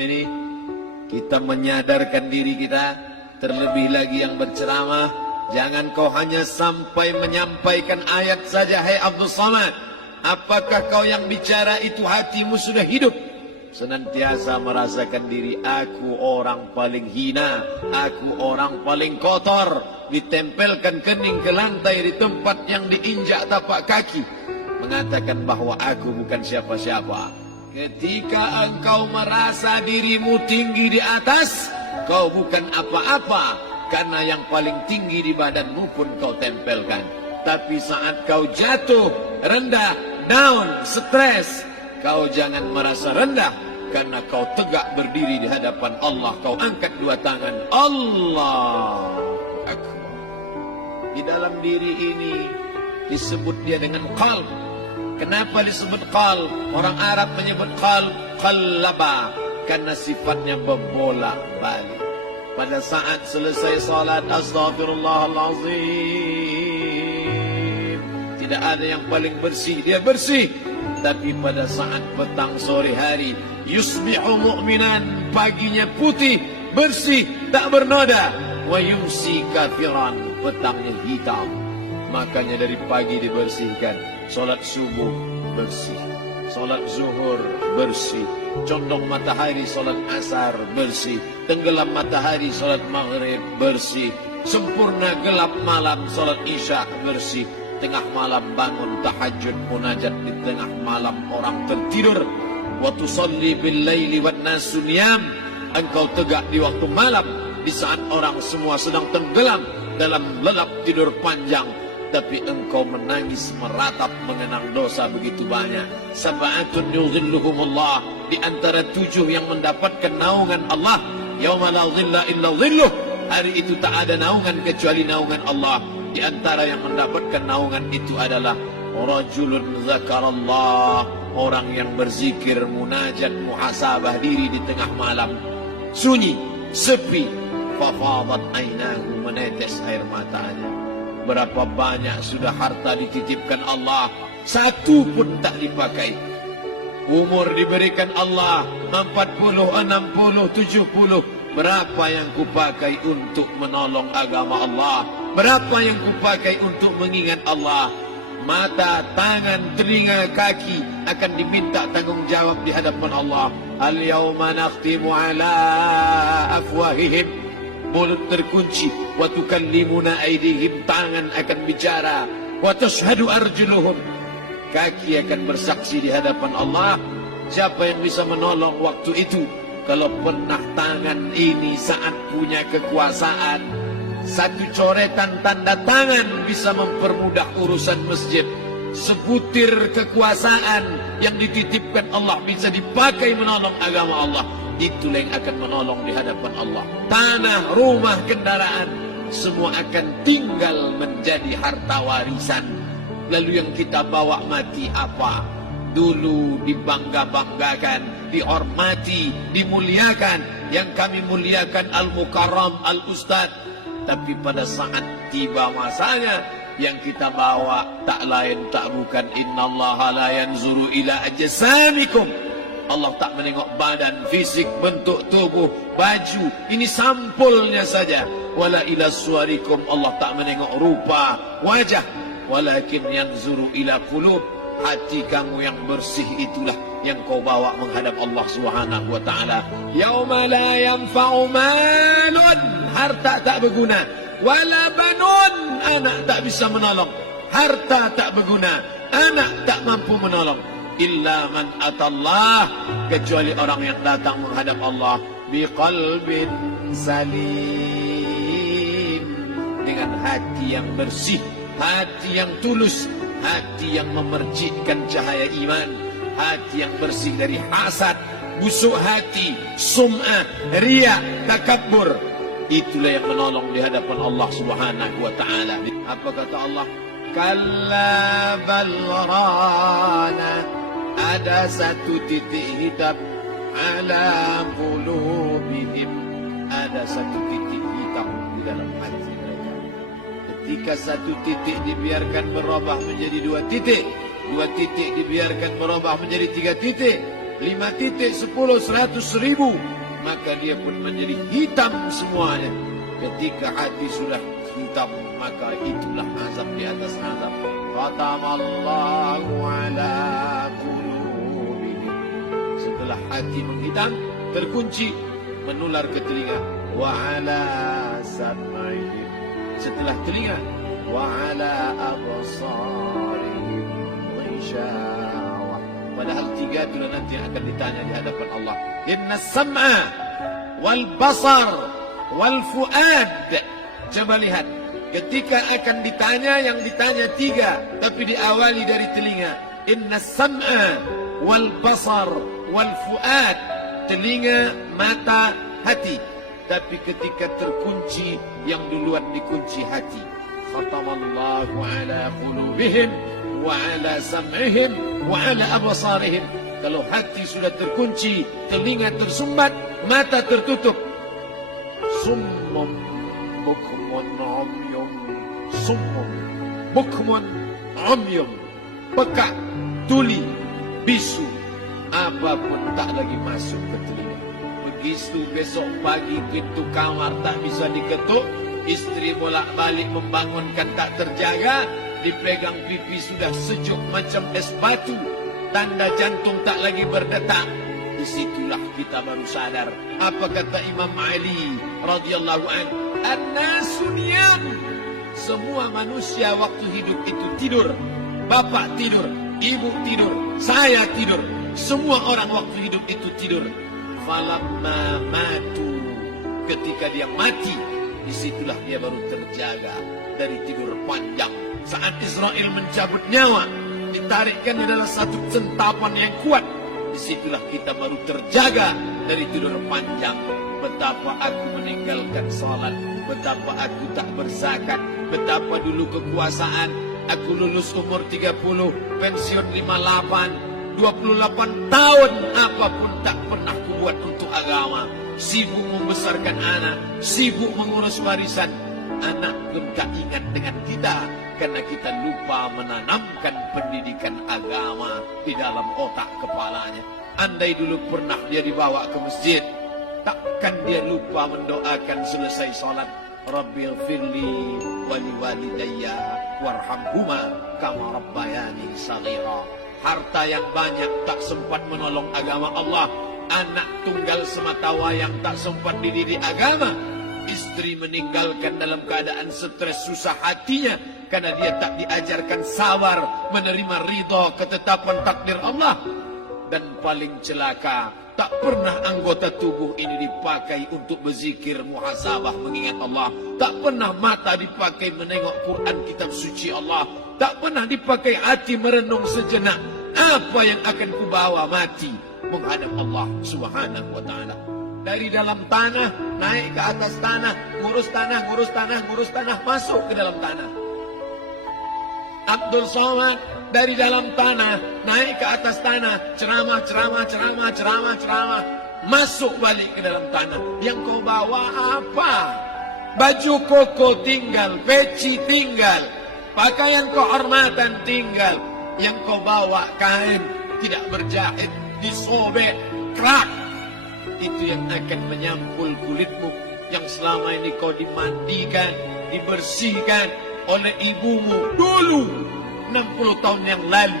ini kita menyadarkan diri kita. Terlebih lagi yang berceramah, jangan kau hanya sampai menyampaikan ayat saja. Hai Abdul Samad, apakah kau yang bicara itu hatimu sudah hidup? Senantiasa merasakan diri, aku orang paling hina, aku orang paling kotor, ditempelkan kening ke lantai di tempat yang diinjak tapak kaki, mengatakan bahwa aku bukan siapa-siapa. Ketika engkau merasa dirimu tinggi di atas, kau bukan apa-apa, karena yang paling tinggi di badanmu pun kau tempelkan. Tapi saat kau jatuh, rendah, down, stres, kau jangan merasa rendah, karena kau tegak berdiri di hadapan Allah. Kau angkat dua tangan, Allah Akbar. Di dalam diri ini disebut dia dengan qalb. Kenapa disebut qalb? Orang Arab menyebut qalb qallaba, karena sifatnya berbolak-balik. Pada saat selesai salat, astagfirullahalazim, tidak ada yang paling bersih, dia bersih. Tapi pada saat petang sore hari, yusbihu mu'minan, paginya putih, bersih, tak bernoda. Wa yumsi kafiran, petangnya hitam. Makanya dari pagi dibersihkan. Solat subuh bersih, solat zuhur bersih, condong matahari solat asar bersih, tenggelam matahari solat maghrib bersih, sempurna gelap malam solat isya bersih, tengah malam bangun tahajud munajat di tengah malam orang tertidur. Wa tusalli bil laili wan nasu niyam, engkau tegak di waktu malam di saat orang semua sedang tenggelam dalam lelap tidur panjang, tapi engkau menangis meratap mengenang dosa begitu banyak. Sab'atun yudhilluhumullah, di antara 7 yang mendapatkan naungan Allah. Yauma la dhilla illa dhilluh, hari itu tak ada naungan kecuali naungan Allah. Di antara yang mendapatkan naungan itu adalah rajulun zakarallah, orang yang berzikir, munajat, muhasabah diri di tengah malam, sunyi, sepi, fafadat ainahu, menetes air matanya. Berapa banyak sudah harta dititipkan Allah, satu pun tak dipakai. Umur diberikan Allah 40, 60, 70. Berapa yang kupakai untuk menolong agama Allah? Berapa yang kupakai untuk mengingat Allah? Mata, tangan, telinga, kaki akan diminta tanggung jawab di hadapan Allah. Al-yawma nakhtimu ala afwahihim, mulut terkunci. Wa tukallimuna aydihim, tangan akan bicara. Wa tashhadu arjuluhum, kaki akan bersaksi di hadapan Allah. Siapa yang bisa menolong waktu itu? Kalau pernah tangan ini saat punya kekuasaan, satu coretan tanda tangan bisa mempermudah urusan masjid. Sebutir kekuasaan yang dititipkan Allah bisa dipakai menolong agama Allah. Itulah yang akan menolong di hadapan Allah. Tanah, rumah, kendaraan, semua akan tinggal menjadi harta warisan. Lalu yang kita bawa mati apa? Dulu dibangga-banggakan, dihormati, dimuliakan. Yang kami muliakan Al-Mukarram, Al-Ustadz. Tapi pada saat tiba masanya, yang kita bawa tak lain tak bukan innallaha la yanzuru ila ajsamikum. Allah tak menengok badan, fisik, bentuk tubuh, baju. Ini sampulnya saja. Wala ila suwarikum, Allah tak menengok rupa, wajah. Walakin yanzuru ila qulub, hati kamu yang bersih itulah yang kau bawa menghadap Allah Subhanahu wa taala. Yauma la yanfa'u malun, harta tak berguna. Wala banun, anak tak bisa menolong. Harta tak berguna, anak tak mampu menolong. Illa man atallah, kecuali orang yang datang menghadap Allah biqalbin salim, dengan hati yang bersih, hati yang tulus, hati yang memercikkan cahaya iman, hati yang bersih dari hasad, busuk hati, sum'ah, riya, takabbur. Itulah yang menolong di hadapan Allah Subhanahu wa taala. Apa kata Allah? Kalla bal rana, ada satu titik hitam, ala qulubihim, ada satu titik hitam di dalam hati mereka. Ketika satu titik dibiarkan berubah menjadi 2 titik, 2 titik dibiarkan berubah menjadi 3 titik, 5 titik, 10, 100 ribu, maka dia pun menjadi hitam semuanya. Ketika hati sudah hitam, maka itulah azab di atas azab. Khatamallahu ala qulubihim. Setelah hati menghitam, terkunci, menular ke telinga. Wa ala sam'ihim. Setelah telinga, wa ala absarihim ghishawah. Padahal 3 itu nanti akan ditanya di hadapan Allah. Inna sam'a wal basar wal fuad. Coba lihat, ketika akan ditanya, yang ditanya 3, tapi diawali dari telinga. Inna sam'a wal basar wal fuad. Telinga, mata, hati. Tapi ketika terkunci, yang duluan dikunci hati. Khatamallahu ala qulubihim wa ala sam'ihim wa ala absarihim. Kalau hati sudah terkunci, telinga tersumbat, mata tertutup. Summum bukmun umyum. Summum bukmun umyum. Pekak, tuli, bisu, apapun tak lagi masuk ke telinga. Begitu besok pagi pintu kamar tak bisa diketuk, istri bolak-balik membangunkan tak terjaga, dipegang pipi sudah sejuk macam es batu, tanda jantung tak lagi berdetak. Disitulah kita baru sadar. Apa kata Imam Ali radhiyallahu anhu? An-nasu niyam. Semua manusia waktu hidup itu tidur. Bapak tidur, ibu tidur, saya tidur. Semua orang waktu hidup itu tidur. Falamma matu. Ketika dia mati, disitulah dia baru terjaga dari tidur panjang. Saat Israel mencabut nyawa, ditarikkan di dalam satu centapan yang kuat, disitulah kita baru terjaga dari tidur panjang. Betapa aku meninggalkan salat, betapa aku tak berzakat, betapa dulu kekuasaan. Aku lulus umur 30, pensiun 58, 28 tahun, apapun tak pernah kubuat untuk agama. Sibuk membesarkan anak, sibuk mengurus warisan. Anak pun tak ingat dengan kita, karena kita lupa menanamkan pendidikan agama di dalam otak kepalanya. Andai dulu pernah dia dibawa ke masjid, takkan dia lupa mendoakan selesai sholat. Rabbil firli wali walidayya warhamhuma kama rabbayani saghira. Harta yang banyak tak sempat menolong agama Allah. Anak tunggal semata wayang tak sempat dididik agama. Istri meninggalkan dalam keadaan stres susah hatinya karena dia tak diajarkan sabar menerima ridha ketetapan takdir Allah. Dan paling celaka, tak pernah anggota tubuh ini dipakai untuk berzikir, muhasabah, mengingat Allah. Tak pernah mata dipakai menengok Quran, kitab suci Allah. Tak pernah dipakai hati merenung sejenak. Apa yang akan kubawa mati menghadap Allah subhanahu wa ta'ala. Dari dalam tanah, naik ke atas tanah, ngurus tanah, ngurus tanah, ngurus tanah, masuk ke dalam tanah. Abdul Somad dari dalam tanah, naik ke atas tanah, ceramah, ceramah, ceramah, ceramah, ceramah, masuk balik ke dalam tanah. Yang kau bawa apa? Baju koko tinggal, peci tinggal, pakaian kehormatan tinggal. Yang kau bawa kain tidak berjahit, disobek, kerak. Itu yang akan menyampul kulitmu yang selama ini kau dimandikan, dibersihkan oleh ibumu dulu 60 tahun yang lalu.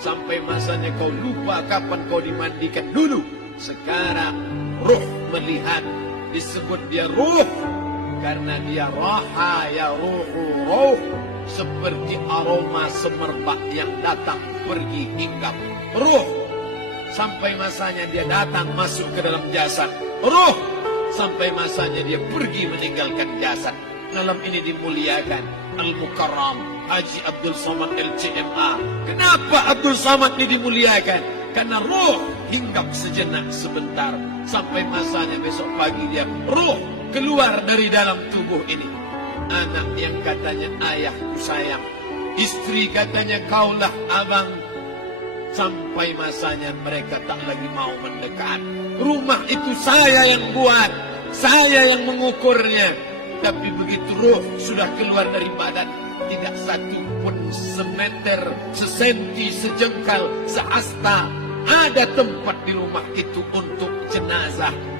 Sampai masanya kau lupa kapan kau dimandikan dulu. Sekarang ruh melihat, disebut dia ruh karena dia raha ya ruhu ruh, seperti aroma semerbak yang datang pergi hinggap. Ruh sampai masanya dia datang masuk ke dalam jasad. Ruh sampai masanya dia pergi meninggalkan jasad. Malam ini dimuliakan Al-Mukarram Haji Abdul Somad LCMA. Kenapa Abdul Somad ini dimuliakan? Karena ruh hinggap sejenak sebentar, sampai masanya besok pagi dia ruh keluar dari dalam tubuh ini. Anak yang katanya ayahku sayang, istri katanya kaulah abang, sampai masanya mereka tak lagi mau mendekat. Rumah itu saya yang buat, saya yang mengukurnya. Tapi begitu ruh sudah keluar dari badan, tidak satu pun semeter, sesenti, sejengkal, sehasta ada tempat di rumah itu untuk jenazah